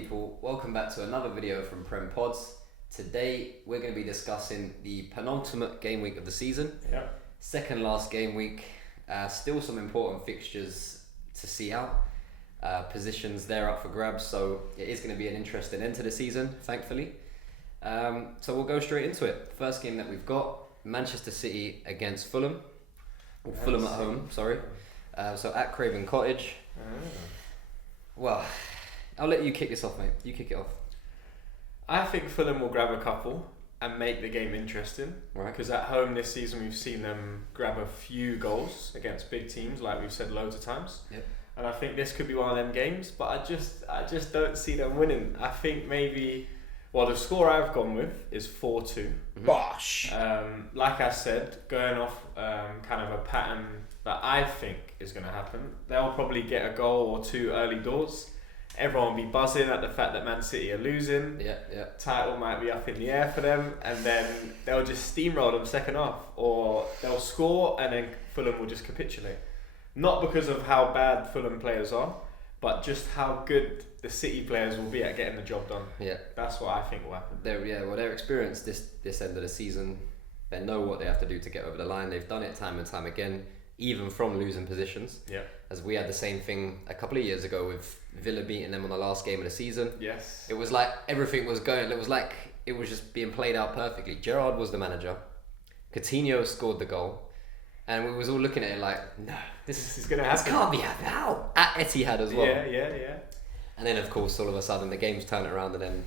people, welcome back to another video from PremPods. Today we're going to be discussing the penultimate game week of the season. Yep. Second last game week, still some important fixtures to see out. Positions there up for grabs, so it is going to be an interesting end to the season, thankfully. So we'll go straight into it. First game that we've got, Manchester City against Fulham. Fulham at home, sorry. So at Craven Cottage. Well, I'll let you kick this off, mate. You kick it off. I think Fulham will grab a couple and make the game interesting. Right. Because at home this season we've seen them grab a few goals against big teams, like we've said loads of times. Yep. And I think this could be one of them games, but I just don't see them winning. I think maybe, well, the score I've gone with is 4-2. Bosh! Like I said, going off kind of a pattern that I think is going to happen, they'll probably get a goal or two early doors. Everyone will be buzzing at the fact that Man City are losing. Yeah. Title might be up in the air for them, and then they'll just steamroll them second half, or they'll score and then Fulham will just capitulate. Not because of how bad Fulham players are, but just how good the City players will be at getting the job done. Yeah. That's what I think will happen. They're experienced this end of the season. They know what they have to do to get over the line. They've done it time and time again, even from losing positions. Yeah. As we had the same thing a couple of years ago with Villa beating them on the last game of the season. Yes. It was like everything was going. It was like it was just being played out perfectly. Gerrard was the manager. Coutinho scored the goal. And we was all looking at it like, no, this is going to happen. This can't be happening. How? At Etihad as well. Yeah. And then, of course, all of a sudden, the game's turned around and then,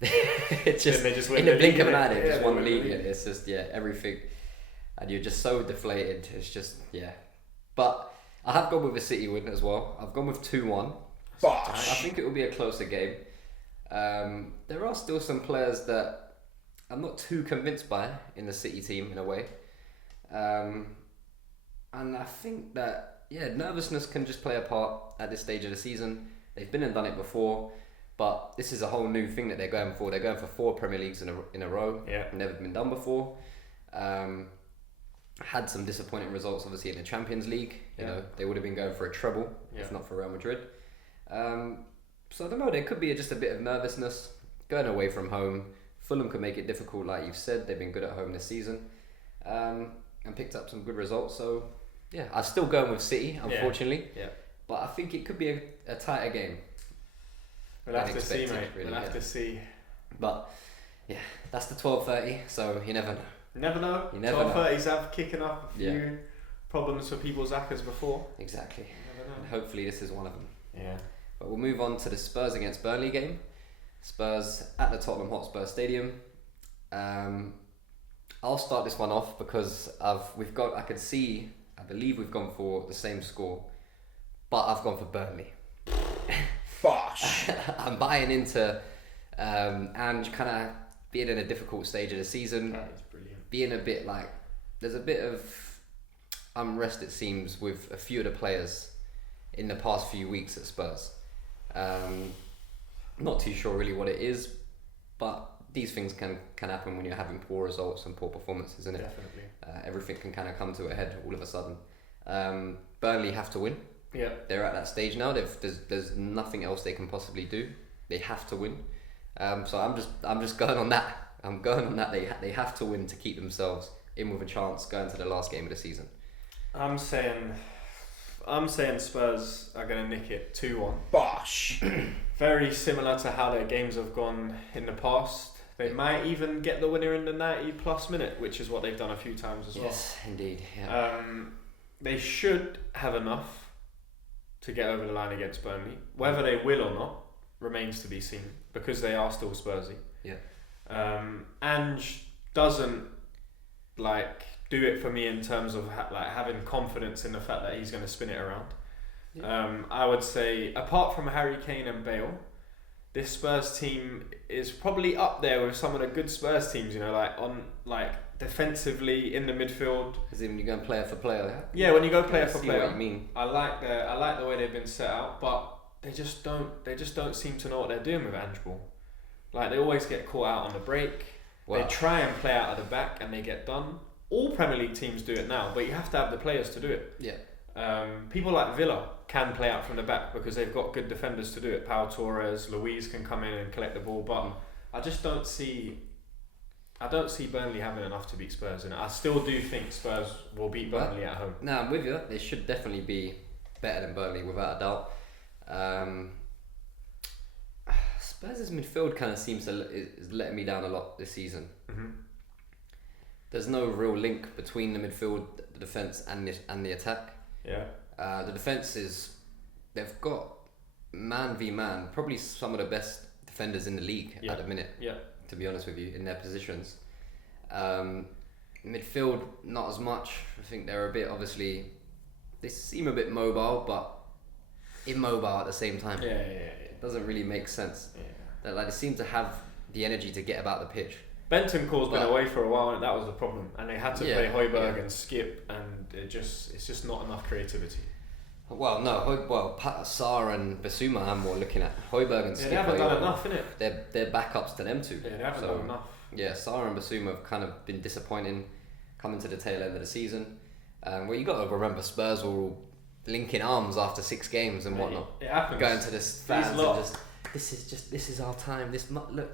it just, they just in the blink of an eye, they just won the win the league. league. It's just, everything. And you're just so deflated. It's just, But I have gone with a City win as well. I've gone with 2-1. Bosh! I think it will be a closer game. There are still some players that I'm not too convinced by in the City team, in a way. And I think that nervousness can just play a part at this stage of the season. They've been and done it before, but this is a whole new thing that they're going for. They're going for 4 Premier Leagues in a row. Yeah. Never been done before. Had some disappointing results, obviously, in the Champions League. You know, they would have been going for a treble if not for Real Madrid. So I don't know. There could be just a bit of nervousness going away from home. Fulham could make it difficult, like you've said. They've been good at home this season. And picked up some good results. So, I'm still going with City, unfortunately. Yeah. But I think it could be a tighter game. We'll have to see, mate. Really, we'll have to see. But, that's the 12:30, so you never know. Never know. You never know. 12:30s have kicking up a few problems for people's Zakas before. Exactly. You never know. And hopefully this is one of them. Yeah. But we'll move on to the Spurs against Burnley game. Spurs at the Tottenham Hotspur Stadium. I'll start this one off because I believe we've gone for the same score, but I've gone for Burnley. Bosh! I'm buying into and kind of being in a difficult stage of the season. That is brilliant. Being a bit like, there's a bit of unrest, it seems, with a few of the players in the past few weeks at Spurs. Not too sure really what it is, but these things can happen when you're having poor results and poor performances, isn't it? Definitely. Everything can kind of come to a head all of a sudden. Burnley have to win. Yeah. They're at that stage now. There's nothing else they can possibly do. They have to win. So I'm just going on that. I'm going on that. They have to win to keep themselves in with a chance going to the last game of the season. I'm saying Spurs are going to nick it 2-1. Bosh! Very similar to how their games have gone in the past. They might even get the winner in the 90-plus minute, which is what they've done a few times as well. Yes, indeed. Yeah. They should have enough to get over the line against Burnley. Whether they will or not remains to be seen, because they are still Spursy. Yeah. Ange doesn't do it for me in terms of having confidence in the fact that he's going to spin it around. Yeah. I would say, apart from Harry Kane and Bale, this Spurs team is probably up there with some of the good Spurs teams. You know, defensively in the midfield. Because even you go player for player. Yeah, when you go player for player. What you mean. I like the way they've been set out, but they just don't seem to know what they're doing with Ange Ball. They always get caught out on the break. Wow. They try and play out of the back and they get done. All Premier League teams do it now, but you have to have the players to do it. Yeah. People like Villa can play out from the back because they've got good defenders to do it. Pau Torres, Luiz can come in and collect the ball, but I just don't see. I don't see Burnley having enough to beat Spurs, and I still do think Spurs will beat Burnley at home. No, I'm with you. They should definitely be better than Burnley without a doubt. Spurs' midfield kind of seems to is letting me down a lot this season. Mm-hmm. There's no real link between the midfield, the defence, and the attack. Yeah. The defence they've got man v man, probably some of the best defenders in the league at the minute. Yeah. To be honest with you, in their positions. Midfield, not as much. I think they're a bit, obviously, they seem a bit mobile, but immobile at the same time. Yeah. It doesn't really make sense. Yeah. They seem to have the energy to get about the pitch. Bentoncourt's been away for a while, and that was the problem. And they had to play Højbjerg yeah. and Skip, and it's just not enough creativity. Well, no, Sarr and Basuma I'm more looking at. Højbjerg and Skip. They haven't done enough, innit? They're backups to them two. Yeah, they haven't done enough. Yeah, Sarr and Basuma have kind of been disappointing coming to the tail end of the season. Well, you got to remember Spurs were all linking arms after 6 games and whatnot. It happens. Going to this fans and this is our time.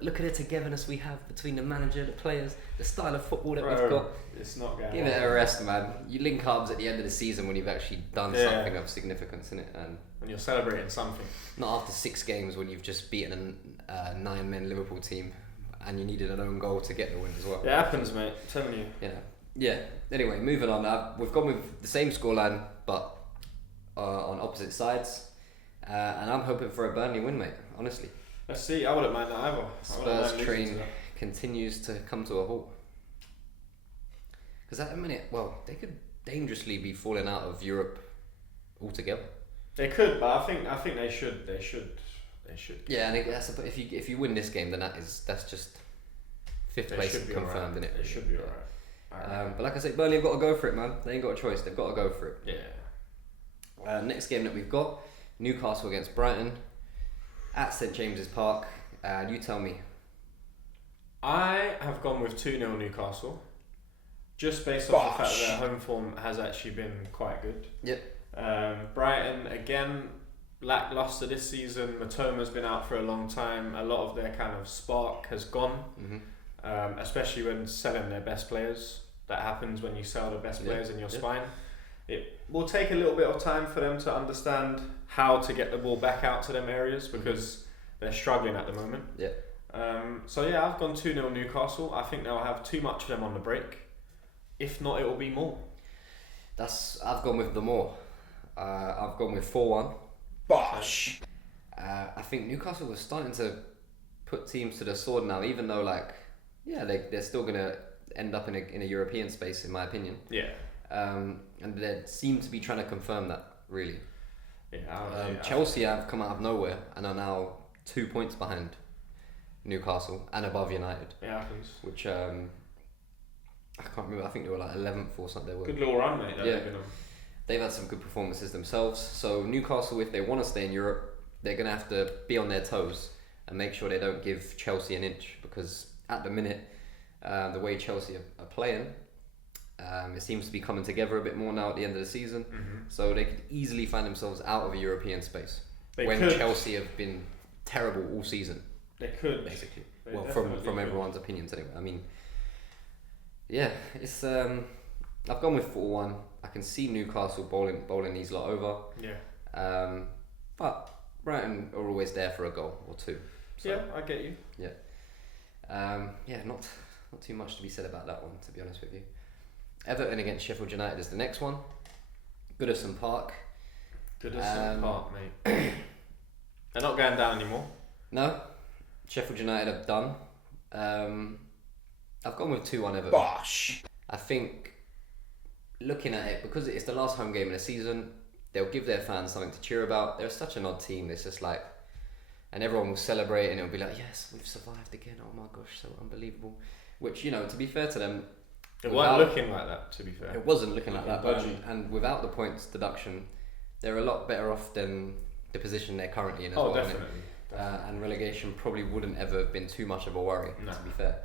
Look at the togetherness we have between the manager, the players, the style of football that we've got. It's not going. Give it a rest, man. You link arms at the end of the season when you've actually done something of significance, innit? And when you're celebrating something. Not after 6 games when you've just beaten a 9-man Liverpool team and you needed an own goal to get the win as well. It happens, mate. I'm telling you. Yeah. Anyway, moving on now. We've gone with the same scoreline, but on opposite sides. And I'm hoping for a Burnley win, mate. Honestly. Let's see. I wouldn't mind that either. Spurs train continues to come to a halt. Because at the minute, they could dangerously be falling out of Europe altogether. They could, but I think they should. They should. Yeah, and if you win this game, then that's just 5th place confirmed, right. innit? They should be alright. But like I say, Burnley have got to go for it, man. They ain't got a choice. They've got to go for it. Yeah. Next game that we've got, Newcastle against Brighton at St James's Park. You tell me. I have gone with 2-0 Newcastle, just based off the fact that their home form has actually been quite good. Yep. Brighton again lackluster this season. Matoma's been out for a long time. A lot of their kind of spark has gone, especially when selling their best players. That happens when you sell the best players in your spine. It will take a little bit of time for them to understand how to get the ball back out to them areas because they're struggling at the moment. I've gone 2-0 Newcastle. I think they'll have too much of them on the break. If not, it will be more. I've gone with the more. I've gone with 4-1. Bosh. I think Newcastle was starting to put teams to the sword now, even though they're still gonna end up in a European space, in my opinion. And they seem to be trying to confirm that, really. Chelsea have come out of nowhere and are now 2 points behind Newcastle and above United. It happens. Which I can't remember. I think they were like 11th or something. Good little run, mate. They've had some good performances themselves. So Newcastle, if they want to stay in Europe, they're going to have to be on their toes and make sure they don't give Chelsea an inch, because at the minute, the way Chelsea are playing, it seems to be coming together a bit more now at the end of the season. So they could easily find themselves out of a European space Chelsea have been terrible all season. They could, basically. From everyone's opinions anyway. I mean, it's I've gone with 4-1. I can see Newcastle bowling these lot over. But Brighton are always there for a goal or two. So, I get you. Not too much to be said about that one, to be honest with you. Everton against Sheffield United is the next one. Goodison Park. Goodison Park, mate. They're not going down anymore. No. Sheffield United have done. I've gone with 2-1 Everton. Bosh. I think, looking at it, because it's the last home game of the season, they'll give their fans something to cheer about. They're such an odd team. It's just like, and everyone will celebrate and it'll be like, yes, we've survived again. Oh my gosh, so unbelievable. Which, to be fair to them, it wasn't looking like that, to be fair. It wasn't looking like that. And without the points deduction, they're a lot better off than the position they're currently in as well. Definitely. And relegation probably wouldn't ever have been too much of a worry, to be fair.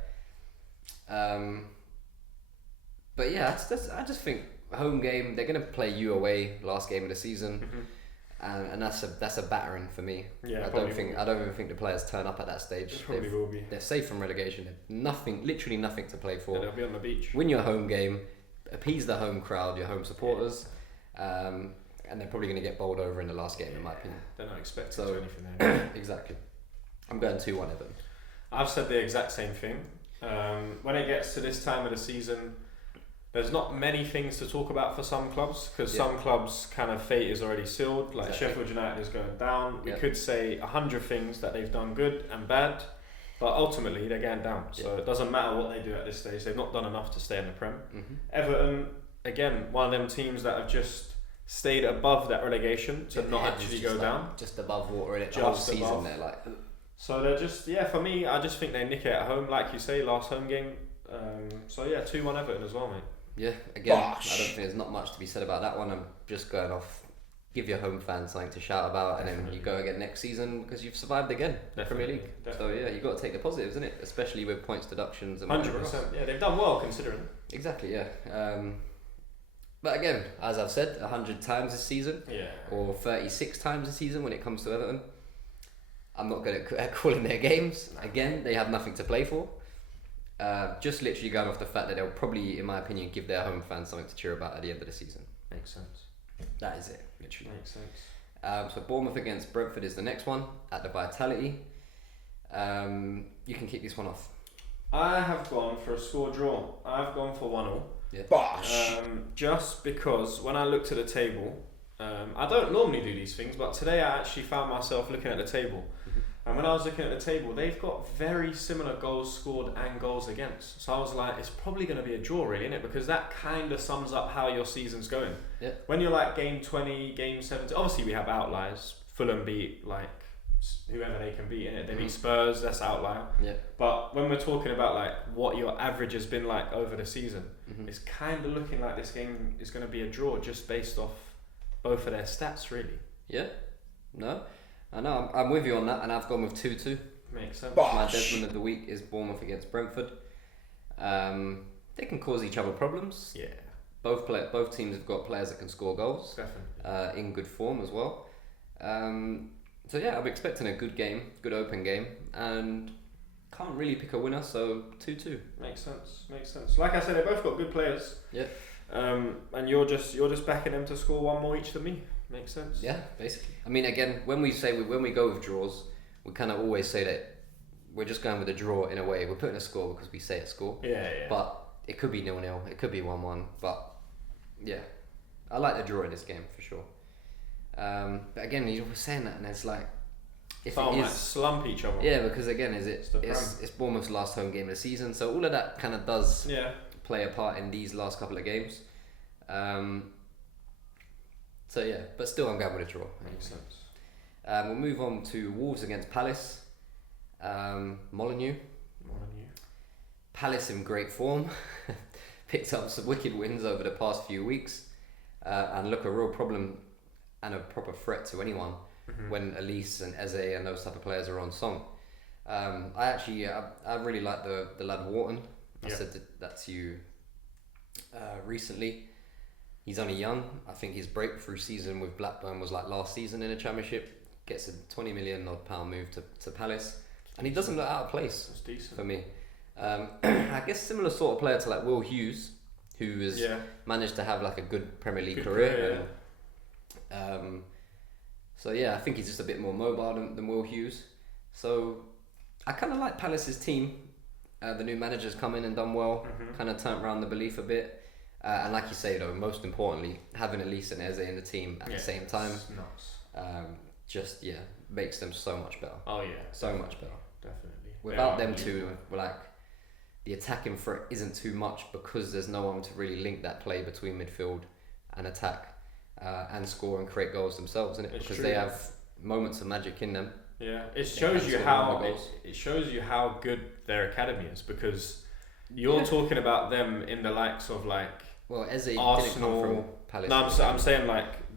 But yeah, I just think home game. They're going to play you away last game of the season. And that's a battering for me. Yeah, I don't even think the players turn up at that stage. It probably will be. They're safe from relegation. They've literally nothing to play for. Yeah, they'll be on the beach. Win your home game, appease the home crowd, your home supporters, and they're probably going to get bowled over in the last game, in my opinion. They're not expecting to do anything there. Exactly. I'm going 2-1 Everton. I've said the exact same thing. When it gets to this time of the season, there's not many things to talk about for some clubs, because some clubs' kind of fate is already sealed. Like Sheffield United is going down. We could say 100 things that they've done good and bad, but ultimately they're going down. So it doesn't matter what they do at this stage. They've not done enough to stay in the Prem. Everton, again, one of them teams that have just stayed above that relegation to not actually go down. Just above water in it. Just the whole season above. they're like. So they're just, for me, I just think they nick it at home, like you say, last home game. 2-1 Everton as well, mate. Yeah, again, I don't think there's not much to be said about that one. I'm just going off, give your home fans something to shout about, and then you go again next season because you've survived again the Premier League. Definitely. So yeah, you've got to take the positives, isn't it? Especially with points deductions and 100%. Yeah, they've done well considering. Exactly, yeah. But again, as I've said 100 times this season, or 36 times this season when it comes to Everton, I'm not good at calling their games. Again, they have nothing to play for. Just literally going off the fact that they'll probably, in my opinion, give their home fans something to cheer about at the end of the season. Makes sense. That is it, literally. Makes sense. So Bournemouth against Brentford is the next one at the Vitality. You can kick this one off. I have gone for a score draw. I've gone for 1-1. Yeah. Bosh. Just because when I looked at the table, I don't normally do these things, but today I actually found myself looking at the table. And when I was looking at the table, they've got very similar goals scored and goals against. So I was like, it's probably going to be a draw, really, isn't it? Because that kind of sums up how your season's going. Yeah. When you're like game 20, game 17, obviously we have outliers. Fulham beat like whoever they can beat in it. They beat Spurs, that's outlier. Yeah. But when we're talking about like what your average has been like over the season, it's kind of looking like this game is going to be a draw just based off both of their stats, really. Yeah. No. I know, I'm with you on that, and I've gone with 2-2. Makes sense. Bosh. My Desmond of the week is Bournemouth against Brentford. They can cause each other problems. Yeah. Both teams have got players that can score goals. Definitely. In good form as well. So yeah, I'm expecting a good game, good open game, and can't really pick a winner, so 2-2. Makes sense. Like I said, they both got good players. Yeah. And you're just backing them to score one more each than me. Makes sense. Yeah, basically. I mean, again, when we go with draws, we kind of always say that we're just going with a draw in a way. We're putting a score because we say a score. Yeah. But it could be 0-0, it could be 1-1. But yeah, I like the draw in this game for sure. But again, you were saying that, and it's like, if Someone it might is, slump each other. yeah, because again, It's Bournemouth's last home game of the season, so all of that kind of does play a part in these last couple of games. So yeah, but still I'm going with a draw. Makes sense. We'll move on to Wolves against Palace. Molineux. Palace in great form. Picked up some wicked wins over the past few weeks, and look a real problem and a proper threat to anyone when Elise and Eze and those type of players are on song. I really like the lad Wharton. I said that to you recently. He's only young. I think his breakthrough season with Blackburn was like last season in the Championship. Gets a £20 million move to Palace, and he doesn't look out of place. That's decent for me. I guess similar sort of player to like Will Hughes, who has managed to have like a good Premier League career. So yeah, I think he's just a bit more mobile than Will Hughes. So I kind of like Palace's team. The new manager's come in and done well, kind of turned around the belief a bit. And like you say though, most importantly, having Elise and Eze in the team at the same time, just makes them so much better. Oh yeah, so much better. Definitely. Without them two, like the attacking threat isn't too much because there's no one to really link that play between midfield and attack and score and create goals themselves, isn't it? Because they have moments of magic in them. Yeah, it shows you how good their academy is, because you're talking about them in the likes of like Eze Arsenal, didn't come from Palace. No, I'm saying like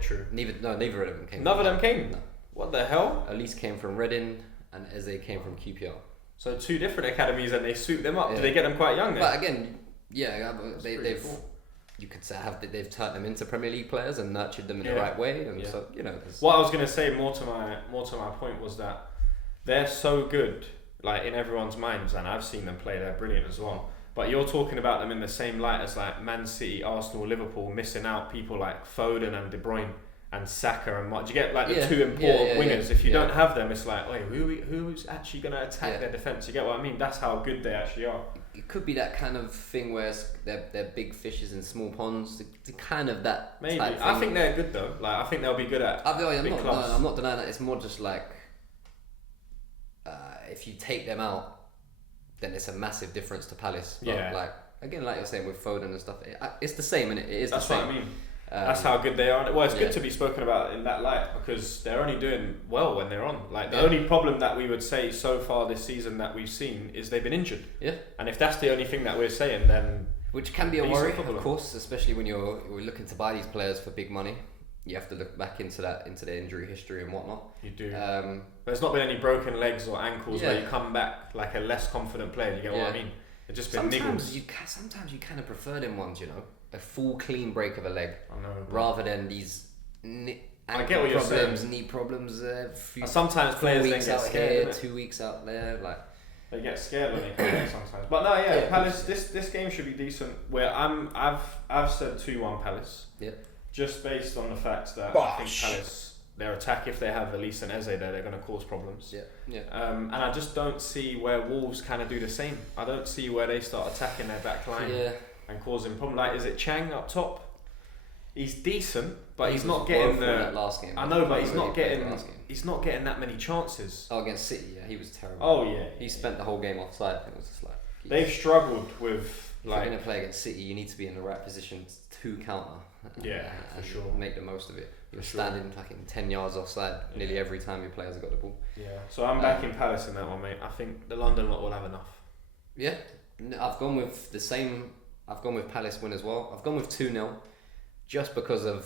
true. Neither of them came. None of them came. No. What the hell? Elise came from Reading and Eze came from QPR. So two different academies, and they suit them up. Yeah. Did they get them quite young then? But again, they've cool. you could say they've turned them into Premier League players and nurtured them in the right way, and so What I was gonna say more to my point was that they're so good, like in everyone's minds, and I've seen them play. They're brilliant as well. But you're talking about them in the same light as like Man City, Arsenal, Liverpool, missing out people like Foden and De Bruyne and Saka and what. Do you get like the two important wingers? If you don't have them, it's like, wait, who's actually going to attack their defence? You get what I mean? That's how good they actually are. It could be that kind of thing where they're big fishes in small ponds. The kind of that. Maybe. Type thing. I think they're good though. Like I think they'll be good at big clubs. I'm not denying that. It's more just like if you take them out, then it's a massive difference to Palace. But like again, like you're saying with Foden and stuff, it's the same, and it is That's the same. what I mean. That's how good they are. Well, it's good to be spoken about in that light because they're only doing well when they're on. Like the only problem that we would say so far this season that we've seen is they've been injured. Yeah. And if that's the only thing that we're saying, then which can be a worry, of course, especially when you're looking to buy these players for big money. You have to look back into their injury history and whatnot. You do. There's not been any broken legs or ankles where you come back like a less confident player. You get what I mean? It's just been niggles. Sometimes you kind of prefer them ones, you know, a full clean break of a leg, rather than these ankle problems, knee problems. Sometimes players then get scared. 2 weeks out there, like they get scared when they come back sometimes. But no, Palace. This game should be decent. Where I've said 2-1 Palace. Yeah. Just based on the fact that I think Palace, their attack, if they have Elise and Eze there, they're going to cause problems. And I just don't see where Wolves kind of do the same. I don't see where they start attacking their back line and causing problems. Like, is it Chang up top? He's decent, but he's not getting the that last game. I know, but he's not getting that many chances. Oh, against City, he was terrible. Oh yeah, he spent the whole game offside. It was just like they've struggled with. If you're going to play against City, you need to be in the right position to counter. For sure. Make the most of it. You're standing fucking 10 yards offside nearly every time your players have got the ball. Yeah. So I'm backing Palace in that one, mate. I think the London lot will have enough. Yeah. I've gone with the same. I've gone with Palace win as well. I've gone with 2-0. Just because of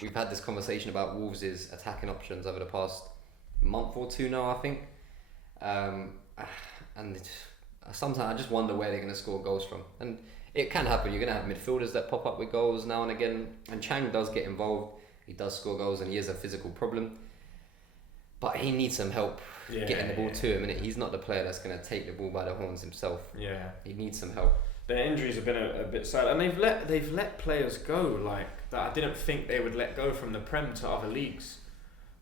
we've had this conversation about Wolves' attacking options over the past month or two now, I think. And sometimes I just wonder where they're going to score goals from. And it can happen. You're going to have midfielders that pop up with goals now and again. And Chang does get involved. He does score goals and he is a physical problem. But he needs some help getting the ball to him. And he's not the player that's going to take the ball by the horns himself. Yeah. He needs some help. Their injuries have been a bit sad. And they've let players go like that I didn't think they would let go from the Prem to other leagues.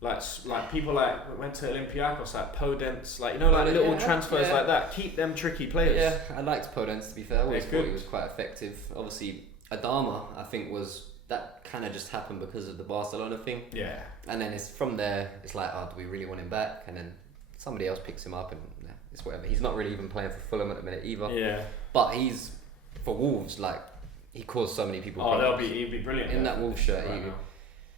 Like people like went to Olympiacos, like Podence, like little transfers like that. Keep them tricky players. Yeah, I liked Podence to be fair. I always thought he was quite effective. Obviously, Adama, I think that kind of just happened because of the Barcelona thing. Yeah. And then it's from there. It's like, do we really want him back? And then somebody else picks him up, and it's whatever. He's not really even playing for Fulham at the minute either. Yeah. But he's for Wolves. Like he caused so many people. He'd be brilliant in that Wolves shirt.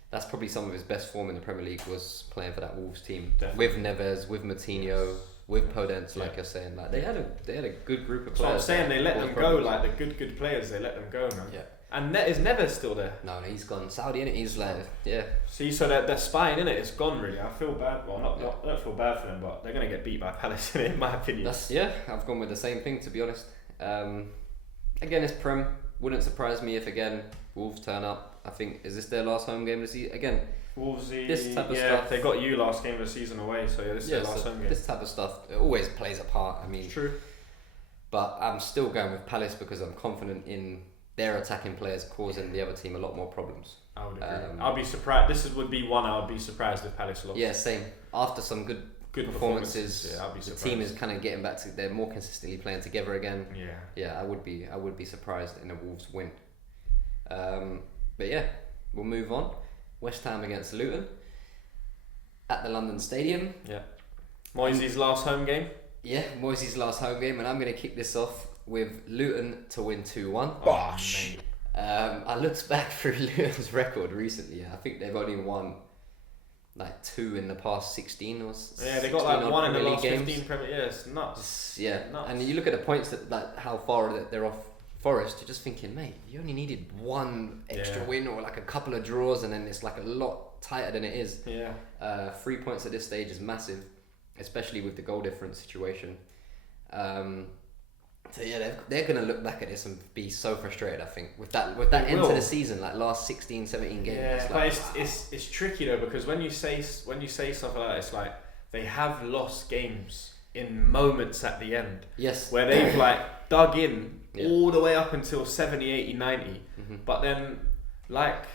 That's probably some of his best form in the Premier League was playing for that Wolves team. Definitely. With Neves, with Moutinho, with Podence, like you're saying. Like they had a good group of players. So I'm saying they let them go, like the good players, they let them go, man. Yeah. And is Neves still there? No, he's gone. Saudi, innit? He's like, See, so their spine, innit? It's gone, really. I feel bad. Well, I don't feel bad for them, but they're going to get beat by Palace, in my opinion. I've gone with the same thing, to be honest. Again, it's Prem. Wouldn't surprise me if, again, Wolves turn up. I think, is this their last home game of the season? Again, Wolves, this type of stuff. They got you last game of the season away, so this is their last home game. This type of stuff, it always plays a part. I mean, true. But I'm still going with Palace because I'm confident in their attacking players causing the other team a lot more problems. I would agree. I'll be surprised. Would be one I would be surprised if Palace lost. Yeah, same. After some good performances, I'll be the team is kind of getting back to. They're more consistently playing together again. Yeah. I would be surprised in a Wolves win. But yeah, we'll move on. West Ham against Luton at the London Stadium. Yeah. Moyes' last home game. Yeah, Moyes' last home game, and I'm going to kick this off with Luton to win 2-1. Bosh! I looked back through Luton's record recently. I think they've only won like 2 in the past 16 or they got like 1 in the last 15 Premier. Yeah, it's nuts. Nuts. And you look at the points that how far they're off Forest. You're just thinking, mate, you only needed 1 extra win or like a couple of draws, and then it's like a lot tighter than it is. 3 points at this stage is massive, especially with the goal difference situation. So yeah, they're gonna look back at this and be so frustrated. I think with that They end will. to the season, like last 16, 17 games. Yeah, it's but like, it's tricky though, because when you say stuff like that, it's like they have lost games in moments at the end yes, where they've like dug in Yeah. all the way up until 70, 80, 90, but then like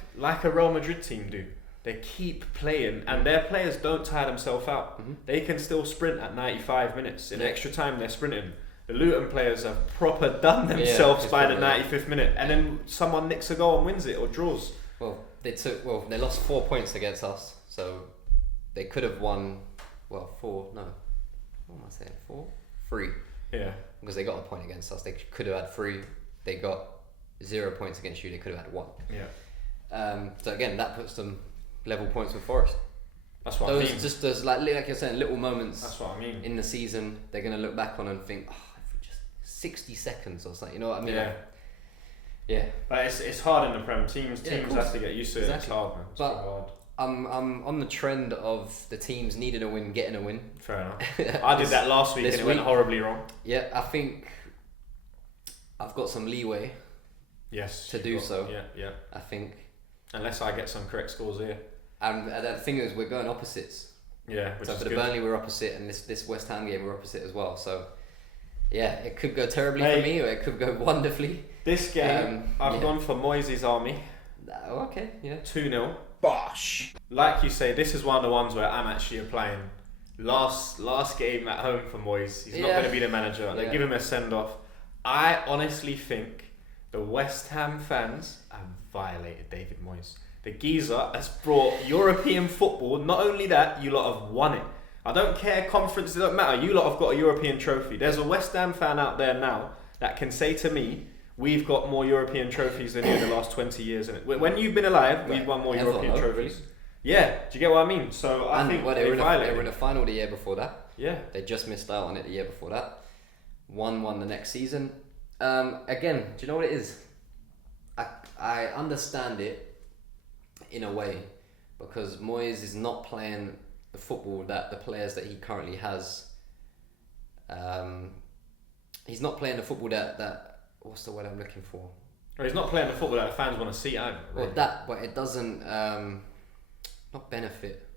a Real Madrid team do, they keep playing and their players don't tire themselves out. They can still sprint at 95 minutes. In extra time they're sprinting. The Luton players have proper done themselves by the 95th minute, and then someone nicks a goal and wins it or draws. Well, they lost 4 points against us, so they could have won. Well, 4. No, what am I saying? 4, 3. Yeah. Because they got a point against us. They could have had 3. They got 0 points against you. They could have had 1. Yeah. So again, that puts them level points with Forest. That's what Those I mean. just those like you're saying, little moments. That's what I mean. In the season, they're gonna look back on and think, oh, if we just 60 seconds or something. You know what I mean? Yeah. Like, yeah. But it's hard in the Prem. Teams Yeah, of have course. to get used to it. Exactly. It's hard, man. It's But- so hard. I'm on the trend of the teams needing a win, getting a win. Fair enough. I did that last week and this it went week- horribly wrong. Yeah, I think I've got some leeway Yes. to you've do got- so. Yeah. I think, Unless I get some correct scores here. and the thing is, we're going opposites. Yeah. Which So is for the good. Burnley, we're opposite, and this West Ham game, we're opposite as well. So yeah, it could go terribly Mate. for me, or it could go wonderfully. This game, I've yeah. gone for Moyes' Army. Oh, okay, yeah. 2-0. Bosh. Like you say, this is one of the ones where I'm actually applying. Last game at home for Moyes. He's not Yeah. going to be the manager. They Yeah. give him a send off. I honestly think the West Ham fans have violated David Moyes. The geezer has brought European football. Not only that, you lot have won it. I don't care, conference, it don't matter. You lot have got a European trophy. There's a West Ham fan out there now that can say to me, we've got more European trophies than you in the last 20 years. And when you've been alive, we've won more Ever, European no? trophies. Yeah, do you get what I mean? So I think Well, they they were in violated. the final the year before that. Yeah. They just missed out on it the year before that. Won the next season. Again, do you know what it is? I understand it in a way, because Moyes is not playing the football that the players that he currently has. He's not playing the football that what's the word I'm looking for? Well, he's not playing the football that the fans want to see either. Really. Well, that, but it doesn't not benefit.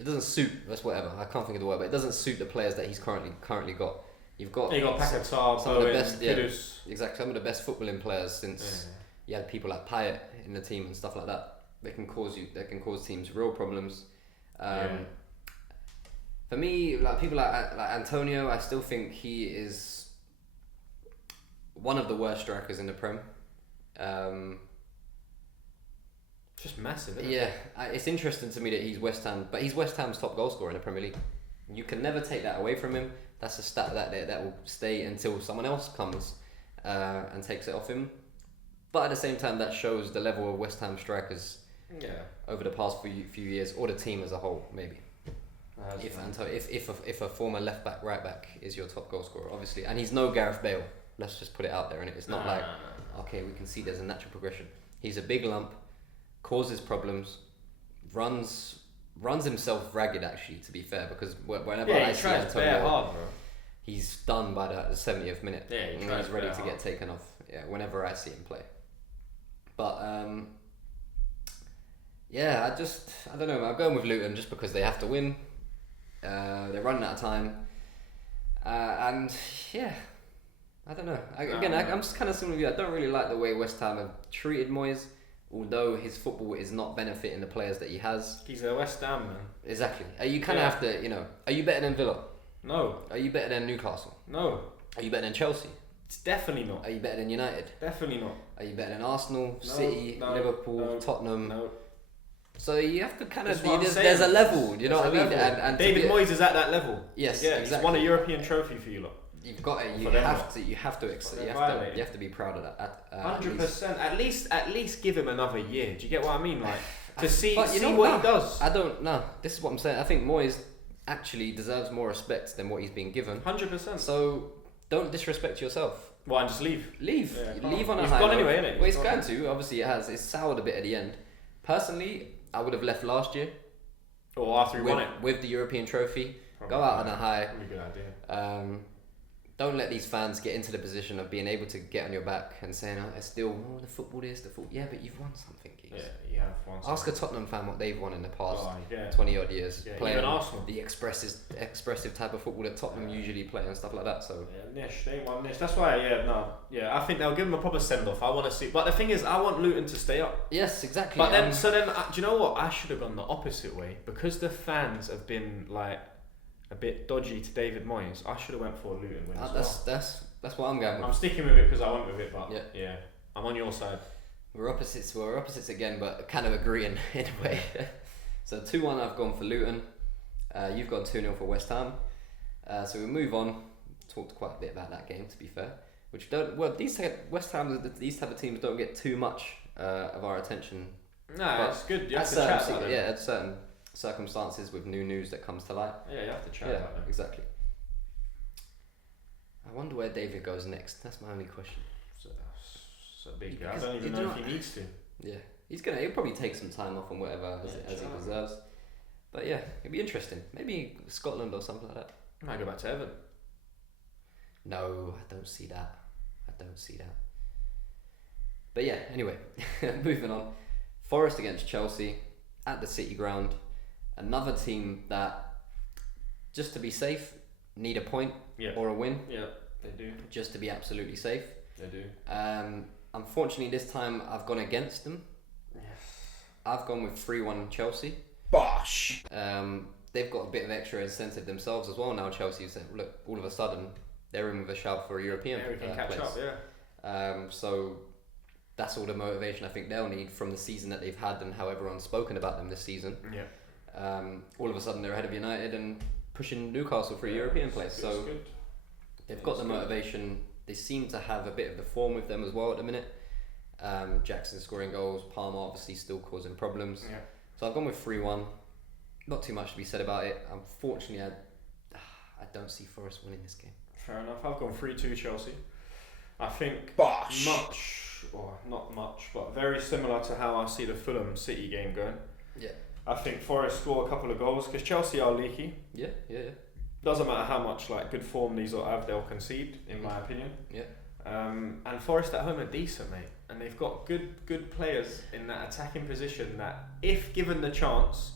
It doesn't suit. That's whatever. I can't think of the word, but it doesn't suit the players that he's currently got. You've got You got Paquetá, some of the Bowen, best, yeah, Kudus. exactly, some of the best footballing players since you had people like Payet in the team and stuff like that. They can cause teams real problems. For me, like people like Antonio, I still think he is one of the worst strikers in the Prem. Just massive, isn't it? Yeah, it's interesting to me that he's West Ham, but he's West Ham's top goal scorer in the Premier League. You can never take that away from him. That's a stat that will stay until someone else comes and takes it off him. But at the same time, that shows the level of West Ham strikers over the past few years, or the team as a whole, maybe. If a former left back, right back is your top goal scorer, obviously, and he's no Gareth Bale. Let's just put it out there, and it's not okay, we can see there's a natural progression. He's a big lump, causes problems, runs himself ragged. Actually, to be fair, because whenever I see Antonio, hard, bro. he's done by the 70th minute. Yeah, he and tries he's ready bare to hard. get taken off. Yeah, whenever I see him play. But I don't know. I'm going with Luton just because they have to win. They're running out of time, and yeah, I don't know. I'm just kind of similar to you. I don't really like the way West Ham have treated Moyes, although his football is not benefiting the players that he has. He's a West Ham man. Exactly. You kind of have to, are you better than Villa? No. Are you better than Newcastle? No. Are you better than Chelsea? It's definitely not. Are you better than United? Definitely not. Are you better than Arsenal, No, City, no, Liverpool, no, Tottenham? No. So you have to kind of That's what I'm there's a saying. level, you know There's what I a mean? level. And David Moyes is at that level. Yes, Yeah, exactly. he's won a European trophy for you lot. You've got it. You For them have lot. to. You have to. They're You violating. have to be proud of that. 100%. At least give him another year. Do you get what I mean? Like to see But you know what no, he does. I don't know. This is what I'm saying. I think Moyes actually deserves more respect than what he's been given. 100%. So don't disrespect yourself. Well, and just leave. Leave. Yeah, come Leave on. on a He's high gone note. anyway, innit? Well, he's He's going gone. to. Obviously, it has. It's soured a bit at the end. Personally, I would have left last year Or after he won it. with the European trophy. Go out on a high. Probably a good idea. Don't let these fans get into the position of being able to get on your back and saying, "Oh, still, the football is the football." Yeah, but you've won something. Geeks. Yeah, you have won. Ask a Tottenham fan what they've won in the past 20-odd years. Yeah, playing even Arsenal. the expressive type of football that Tottenham usually play and stuff like that. So yeah, Nish, they won Nish. That's why. I think they'll give them a proper send off. I want to see, but the thing is, I want Luton to stay up. yes, exactly. But then, do you know what? I should have gone the opposite way because the fans have been like a bit dodgy to David Moyes. I should have went for a Luton win. That's what I'm going with. I'm sticking with it because I went with it, but yeah, I'm on your side. We're opposites again, but kind of agreeing in a way. So 2-1, I've gone for Luton. You've gone 2-0 for West Ham. So we move on. Talked quite a bit about that game, to be fair. West Ham, these type of teams don't get too much of our attention. No, it's good. You have to chat about them. Yeah, at certain circumstances with new news that comes to light. Yeah, you have to chat about them. Exactly. I wonder where David goes next. That's my only question. So big. I don't even know if he needs to. Yeah, he'll probably take some time off and whatever as he deserves. But yeah, it'd be interesting. Maybe Scotland or something like that. Might go back to Everton. No, I don't see that. But yeah, anyway, moving on. Forest against Chelsea at the City Ground. Another team that, just to be safe, need a point or a win. Yeah, they do. Just to be absolutely safe. They do. Unfortunately, this time I've gone against them. Yes. I've gone with 3-1 Chelsea. Bosh. They've got a bit of extra incentive themselves as well now. Chelsea said, look, all of a sudden they're in with a shout for a European we can catch place. up. Yeah. So that's all the motivation I think they'll need from the season that they've had and how everyone's spoken about them this season. Yeah. All of a sudden they're ahead of United and pushing Newcastle for a European place. So they've got the motivation. They seem to have a bit of the form with them as well at the minute. Jackson scoring goals, Palmer obviously still causing problems. Yeah. So I've gone with 3-1. Not too much to be said about it. Unfortunately, I don't see Forest winning this game. Fair enough. I've gone 3-2 Chelsea. I think Bosh. not much, but very similar to how I see the Fulham City game going. Yeah. I think Forest score a couple of goals because Chelsea are leaky. Yeah. Doesn't matter how much like good form these will have, they'll concede, in my opinion. Yeah. And Forest at home are decent, mate, and they've got good players in that attacking position that, if given the chance,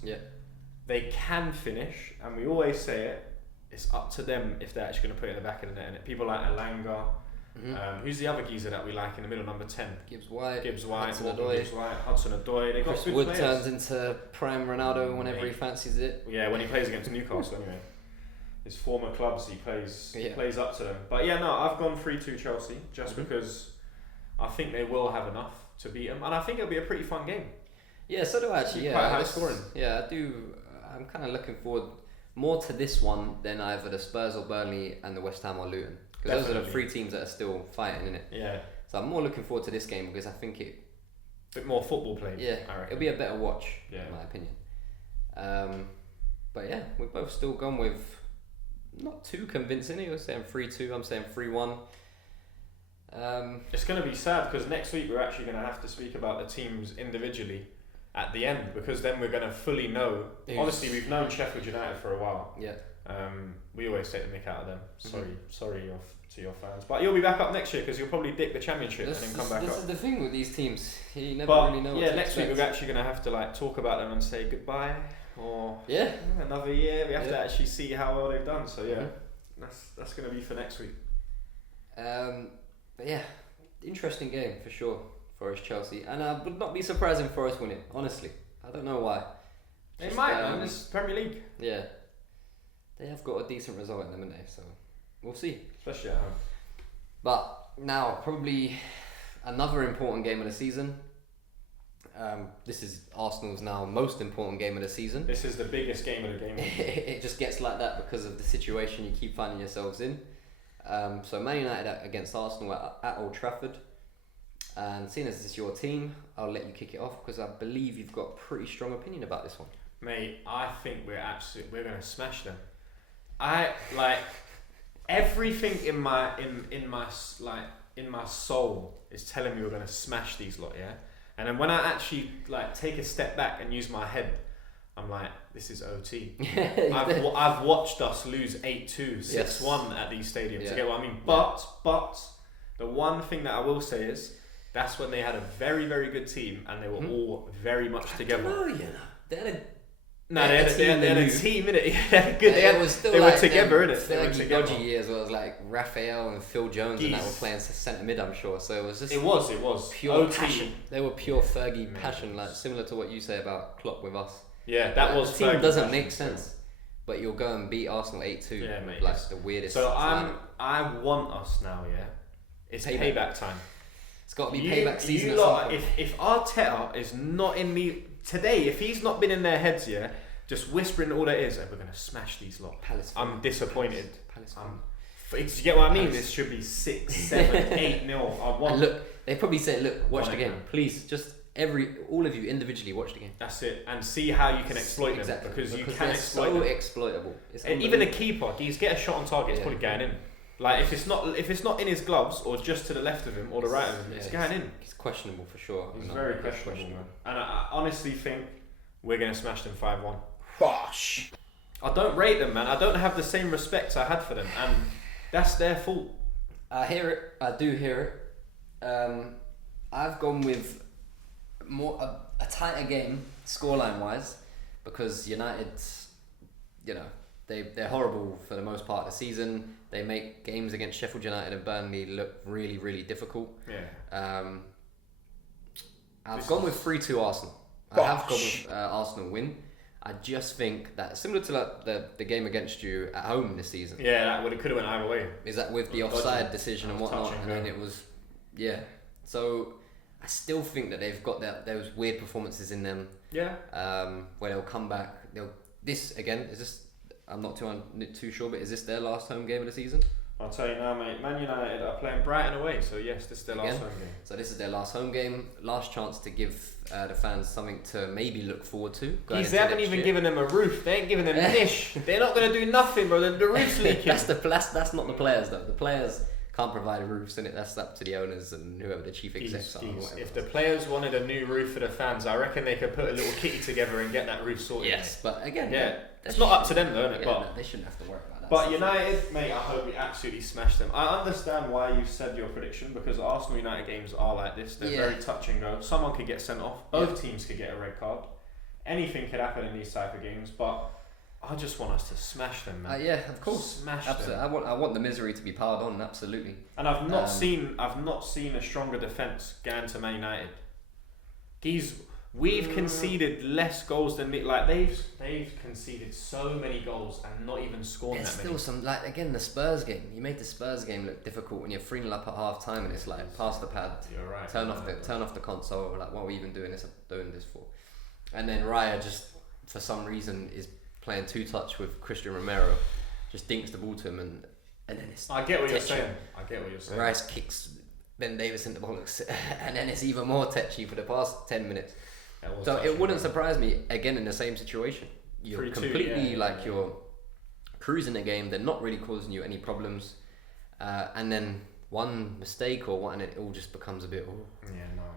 they can finish. And we always say it. It's up to them if they're actually going to put it in the back of the net. And people like Elanga. Who's the other geezer that we like in the middle, number 10? Gibbs White, Hudson Odoi. They've got Chris good Wood players. turns into prime Ronaldo whenever he fancies it. Yeah, when he plays against Newcastle anyway. His former clubs, he plays up to them. But yeah, no, I've gone 3-2 Chelsea just because I think they will have enough to beat them, and I think it'll be a pretty fun game. Yeah, so do I actually. Quite high scoring. Yeah, I do. I'm kind of looking forward more to this one than either the Spurs or Burnley and the West Ham or Luton, because those are the three teams that are still fighting in it. Yeah. So I'm more looking forward to this game because I think a bit more football played. Yeah, I reckon. it'll be a better watch in my opinion. But yeah, we've both still gone with not too convincing. You're saying 3-2. I'm saying 3-1. It's going to be sad because next week we're actually going to have to speak about the teams individually at the end, because then we're going to fully know. Obviously, we've known Sheffield United for a while. Yeah. We always take the mick out of them. Sorry to your fans, but you'll be back up next year because you'll probably dick the championship and then come back up. This is the thing with these teams. You never really know. Yeah, next week we're actually going to have to like talk about them and say goodbye, or another year. We have to actually see how well they've done. So yeah, that's going to be for next week. But yeah, interesting game for sure. Forest Chelsea, and I would not be surprised if Forest win it. Honestly, I don't know why. They might, man. It's Premier League. Yeah, they have got a decent result in them, haven't they? So we'll see. Especially at home. But now, probably another important game of the season. This is Arsenal's now most important game of the season. This is the biggest game of the game. It just gets like that because of the situation you keep finding yourselves in. So Man United against Arsenal at Old Trafford. And seeing as it's your team, I'll let you kick it off because I believe you've got a pretty strong opinion about this one. Mate, I think we're gonna smash them. I like everything in my soul is telling me we're gonna smash these lot, yeah. And then when I actually like take a step back and use my head, I'm like, this is OT. Yeah. I've watched us lose 8-2, 6-1 at these stadiums. You get what I mean? But the one thing that I will say is that's when they had a very, very good team and they were all very much together. They had a they had a team, innit? They were together, innit? They were together. Dodgy years where it was like Raphael and Phil Jones and that were playing centre mid, I'm sure. So it was just it was pure OT. passion. They were pure Fergie passion, like similar to what you say about Klopp with us. Yeah, that was the team Fergie doesn't passion, make sense, but you'll go and beat Arsenal 8-2. Yeah, mate. Like the weirdest. So I want us now. Yeah, it's payback time. It's got to be payback season. If Arteta is not in me today, if he's not been in their heads, just whispering all that is, we're gonna smash these lot. I'm disappointed. Do you get what I mean? This should be 6, 7, 8-0. And look, they probably say, look, watch the game, please. Just all of you individually watch the game. That's it, and see how you can exploit them because you can exploit them. So exploitable. And even a keeper, he's get a shot on target. It's probably going in. Like if it's not in his gloves or just to the left of him or the right of him, it's going in. He's questionable for sure. He's very questionable, man. And I honestly think we're gonna smash them 5-1. Bosh. I don't rate them, man. I don't have the same respect I had for them, and that's their fault. I hear it. I do hear it. I've gone with a tighter game scoreline wise because United, they're horrible for the most part of the season. They make games against Sheffield United and Burnley look really, really difficult. Yeah. I've gone with 3-2 Arsenal. I have gone with Arsenal win. I just think that similar to like the game against you at home this season. Yeah, that could have went either way. Is that with the offside decision and whatnot, and then it was, So I still think that they've got those weird performances in them. Yeah. Where they'll come back. I'm not too sure, but is this their last home game of the season? I'll tell you now, mate. Man United are playing Brighton away, so yes, this is their last home game. So this is their last home game, last chance to give the fans something to maybe look forward to. They haven't even given them a roof. They ain't giving them niche. They're not going to do nothing, bro. The roof's leaking. That's not the players though. The players can't provide roofs, and that's up to the owners and whoever the chief execs are. If the players wanted a new roof for the fans, I reckon they could put a little kitty together and get that roof sorted. Yes, but again, it's not up to them though, innit? But they shouldn't have to worry about that. But United, mate, I hope we absolutely smash them. I understand why you said your prediction because Arsenal United games are like this. They're very touch and go. Someone could get sent off. Both teams could get a red card. Anything could happen in these type of games, but I just want us to smash them, man. Of course, smash absolutely. them. I want the misery to be piled on, absolutely. And I've not seen a stronger defence going to Man United. We've conceded less goals than they've conceded so many goals and not even scored that many. There's still some the Spurs game. You made the Spurs game look difficult when you're 3-0 up at half time and it's like pass the pad. You're right. Turn off the console. Like what are we even doing this for? And then Raya just for some reason is playing two touch with Christian Romero, just dinks the ball to him and then it's. I get what you're saying. Rice kicks Ben Davis in the bollocks and then it's even more tetchy for the past 10 minutes. So it wouldn't surprise me again in the same situation. You're completely you're cruising the game. They're not really causing you any problems, and then one mistake or what, and it all just becomes a bit.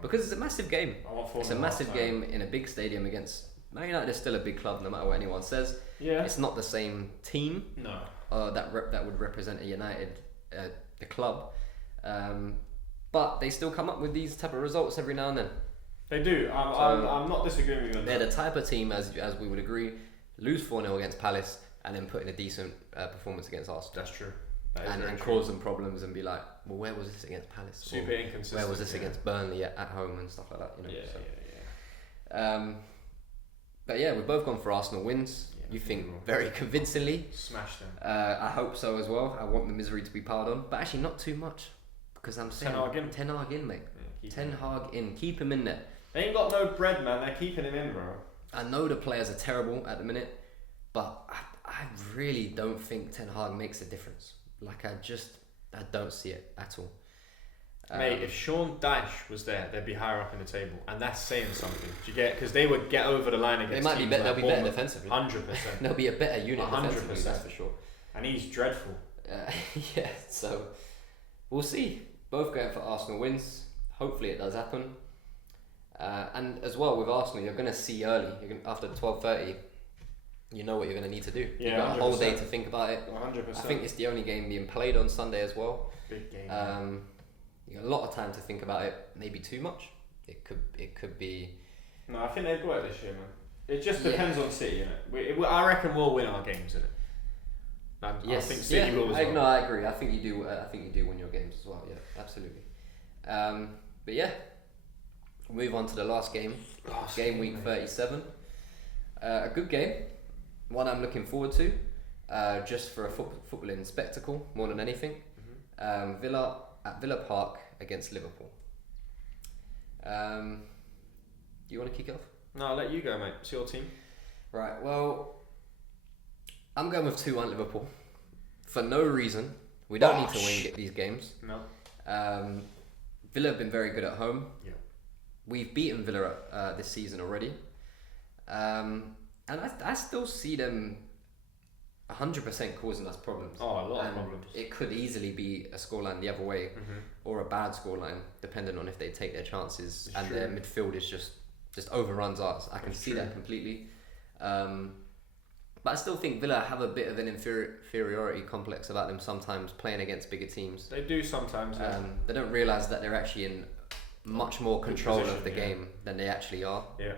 Because it's a massive game. It's a massive game in a big stadium against Man United. Is still a big club, no matter what anyone says. Yeah. It's not the same team. No. That would represent a United, the club, but they still come up with these type of results every now and then. They do. I'm not disagreeing with you on that. They're the type of team, as we would agree, lose 4-0 against Palace and then put in a decent performance against Arsenal. That's true. And cause them problems and be like, well, where was this against Palace? Super inconsistent. Where was this against Burnley at home and stuff like that? But yeah, we've both gone for Arsenal wins. You think very convincingly. Smash them. I hope so as well. I want the misery to be piled on, but actually not too much because I'm saying Ten Hag in, mate. Ten Hag in. Keep him in there. They ain't got no bread, man. They're keeping him in, bro. I know the players are terrible at the minute, but I really don't think Ten Hag makes a difference. I don't see it at all. Mate, if Sean Dyche was there, they'd be higher up in the table, and that's saying something. Do you get? Because they would get over the line against. They might be better. They'll be better defensively. 100%. They'll be a better unit defensively. That's for sure. And he's dreadful. So we'll see. Both going for Arsenal wins. Hopefully it does happen. And as well with Arsenal, you're going to see early. After 12:30, you know what you're going to need to do. Yeah, You've got a whole 100%. day to think about it. 100%. I think it's the only game being played on Sunday as well. Big game. You got a lot of time to think about it. Maybe too much. It could be. No, I think they've got it this year, man. It just depends on City, innit? I reckon we'll win our games, innit? I think City will as well. No, I agree. I think you do. I think you do win your games as well. Yeah, absolutely. But yeah, we'll move on to the last game. Game week 37. A good game. One I'm looking forward to. Just for a footballing spectacle more than anything. Villa at Villa Park against Liverpool. Do you want to kick it off? No, I'll let you go, mate. It's your team. Right, well, I'm going with 2-1 Liverpool. For no reason. We don't need to win these games. No. Villa have been very good at home. Yeah. We've beaten Villa this season already. And I still see them 100% causing us problems. Oh, a lot of problems. It could easily be a scoreline the other way or a bad scoreline, depending on if they take their chances and their midfield is just overruns ours. I can see that completely. But I still think Villa have a bit of an inferiority complex about them sometimes playing against bigger teams. They do sometimes. Yeah. They don't realise that they're actually in much more control of the game than they actually are. Yeah.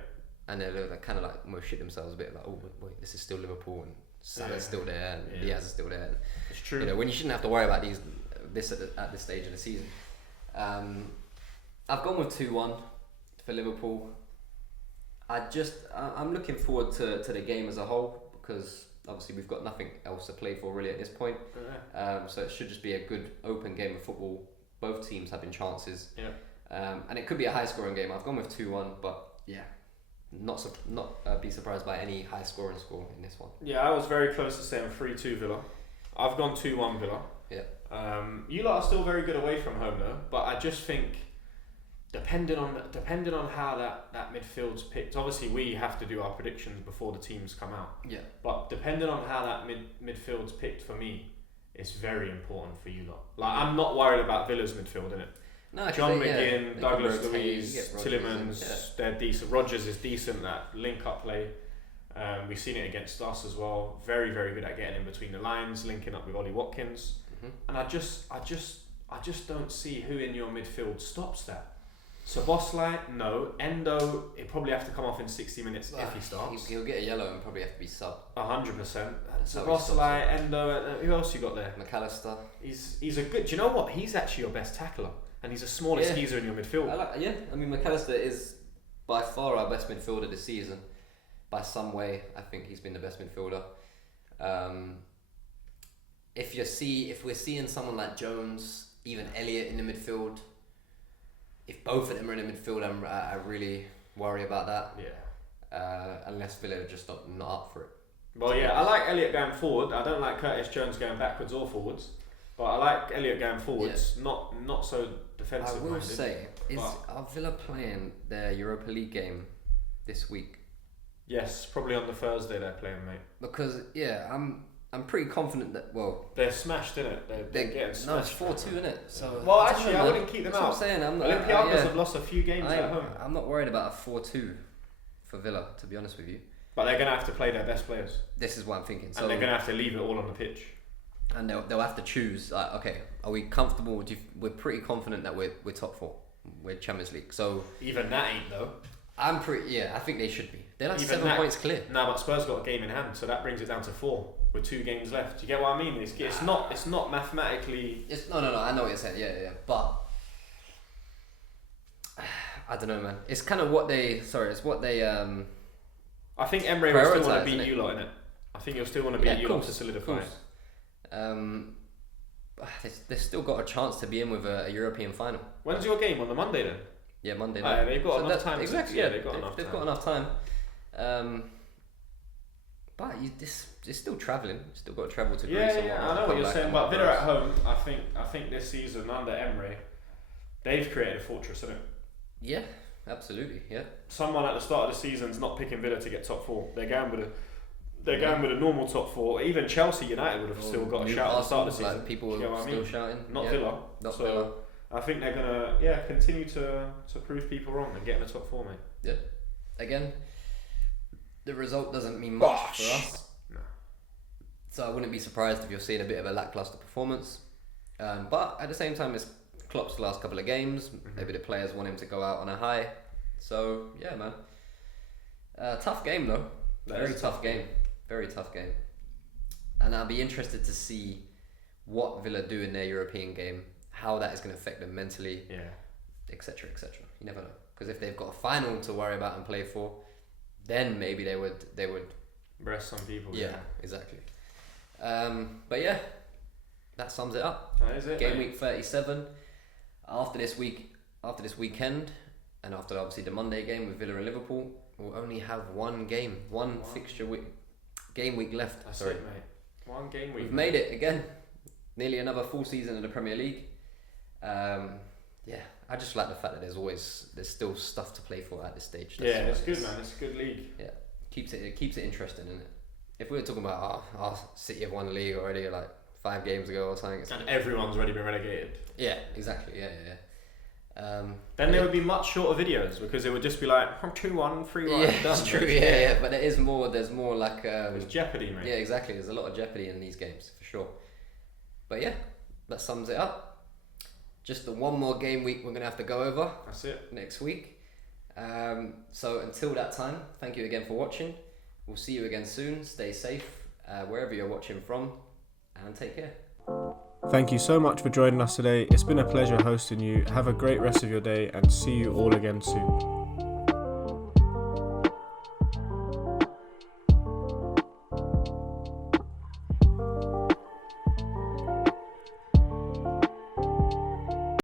And they're kind of like almost shit themselves a bit, like, oh wait, this is still Liverpool and Salah's still there and Diaz is still there. It's true. You know, when you shouldn't have to worry about this at this stage of the season. I've gone with 2-1 for Liverpool. I'm looking forward to the game as a whole because obviously we've got nothing else to play for really at this point. So it should just be a good open game of football. Both teams having chances. Yeah. And it could be a high scoring game. I've gone with 2-1, but yeah, not be surprised by any high scoring score in this one. Yeah, I was very close to saying 3-2 Villa. I've gone 2-1 Villa. Yeah. You lot are still very good away from home though, but I just think depending on how that midfield's picked, obviously we have to do our predictions before the teams come out. Yeah. But depending on how that midfield's picked for me, it's very important for you lot. Like I'm not worried about Villa's midfield, innit? No, John McGinn, they Douglas can rotate, Luiz, you get Tielemans, they're decent. Rogers is decent at link-up play. We've seen it against us as well. Very, very good at getting in between the lines, linking up with Ollie Watkins. And I just don't see who in your midfield stops that. Szoboszlai, no. Endo, he'll probably have to come off in 60 minutes if he starts. He'll get a yellow and probably have to be subbed. 100%. how he Szoboszlai, Endo, who else you got there? McAllister. He's a good. Do you know what? He's actually your best tackler, and he's the smallest geezer in your midfield. I mean, McAllister is by far our best midfielder this season. By some way, I think he's been the best midfielder. If we're seeing someone like Jones, even Elliott in the midfield, if both of them are in the midfield, I really worry about that. Yeah. Unless Villa are just not up for it. Well, yeah, I like Elliott going forward. I don't like Curtis Jones going backwards or forwards, but I like Elliott going forwards. Yeah. Not so defensive. I will say, are Villa playing their Europa League game this week? Yes, probably on the Thursday they're playing, mate. Because I'm pretty confident that they're smashed, innit? They're getting smashed. No, it's 4-2, innit? So well, actually, I wouldn't keep them out. That's what I'm saying. Olympiacos have lost a few games at home. I'm not worried about a 4-2 for Villa, to be honest with you. But they're going to have to play their best players. This is what I'm thinking. So, and they're going to have to leave it all on the pitch. And they'll have to choose. Okay, are we comfortable? We're pretty confident that we're top four. We're Champions League. So even that ain't though. I think they should be. They're like 7 points clear. No, but Spurs got a game in hand, so that brings it down to 4 with 2 games left. Do you get what I mean? It's not mathematically. No. I know what you're saying. Yeah. But I don't know, man. It's kind of what they. It's what they. I think Emre will still want to beat you lot in it. I think you'll still want to beat you lot to solidify. They've still got a chance to be in with a European final. When's your game? On the Monday then? Yeah, Monday night. They've got enough time. Exactly. Yeah, they've got enough time. But they're still travelling. Still got to travel to Greece. Yeah, I know what you're saying. But Villa at home, I think this season under Emre, they've created a fortress, isn't it? Yeah, absolutely. Yeah. Someone at the start of the season's not picking Villa to get top 4. They're going with a normal top 4. Even Chelsea United would have still got a shout at the start of the season. Like people were still shouting. Not Villa. Villa. I think they're gonna continue to prove people wrong and get in the top 4, mate. Yeah. Again, the result doesn't mean much for us. No. So I wouldn't be surprised if you're seeing a bit of a lackluster performance. But at the same time, it's Klopp's last couple of games. Maybe the players want him to go out on a high. So yeah, man. Tough game though. Very tough game. Very tough game. And I'll be interested to see what Villa do in their European game, how that is going to affect them mentally, etc., etc. You never know. Because if they've got a final to worry about and play for, then maybe they would rest some people. Yeah, exactly. But yeah, that sums it up. That is it. Game week 37. After this weekend, and after obviously the Monday game with Villa and Liverpool, we'll only have one fixture game week left. That's Sorry, it, mate. One game week. We've made it again. Nearly another full season in the Premier League. I just like the fact that there's still stuff to play for at this stage. It's good, man. It's a good league. Yeah, keeps it interesting, isn't it? If we were talking about our City have won the league already like 5 games ago or something, and everyone's already been relegated. Yeah, exactly. Yeah. Then there would be much shorter videos because it would just be like 2-1, 3-1. Yeah, that's true. Yeah. But there's more like there's jeopardy, mate. Yeah, exactly. There's a lot of jeopardy in these games for sure. But yeah, that sums it up. Just the one more game week we're gonna have to go over. That's it. Next week. So until that time, thank you again for watching. We'll see you again soon. Stay safe wherever you're watching from, and take care. Thank you so much for joining us today. It's been a pleasure hosting you. Have a great rest of your day and see you all again soon.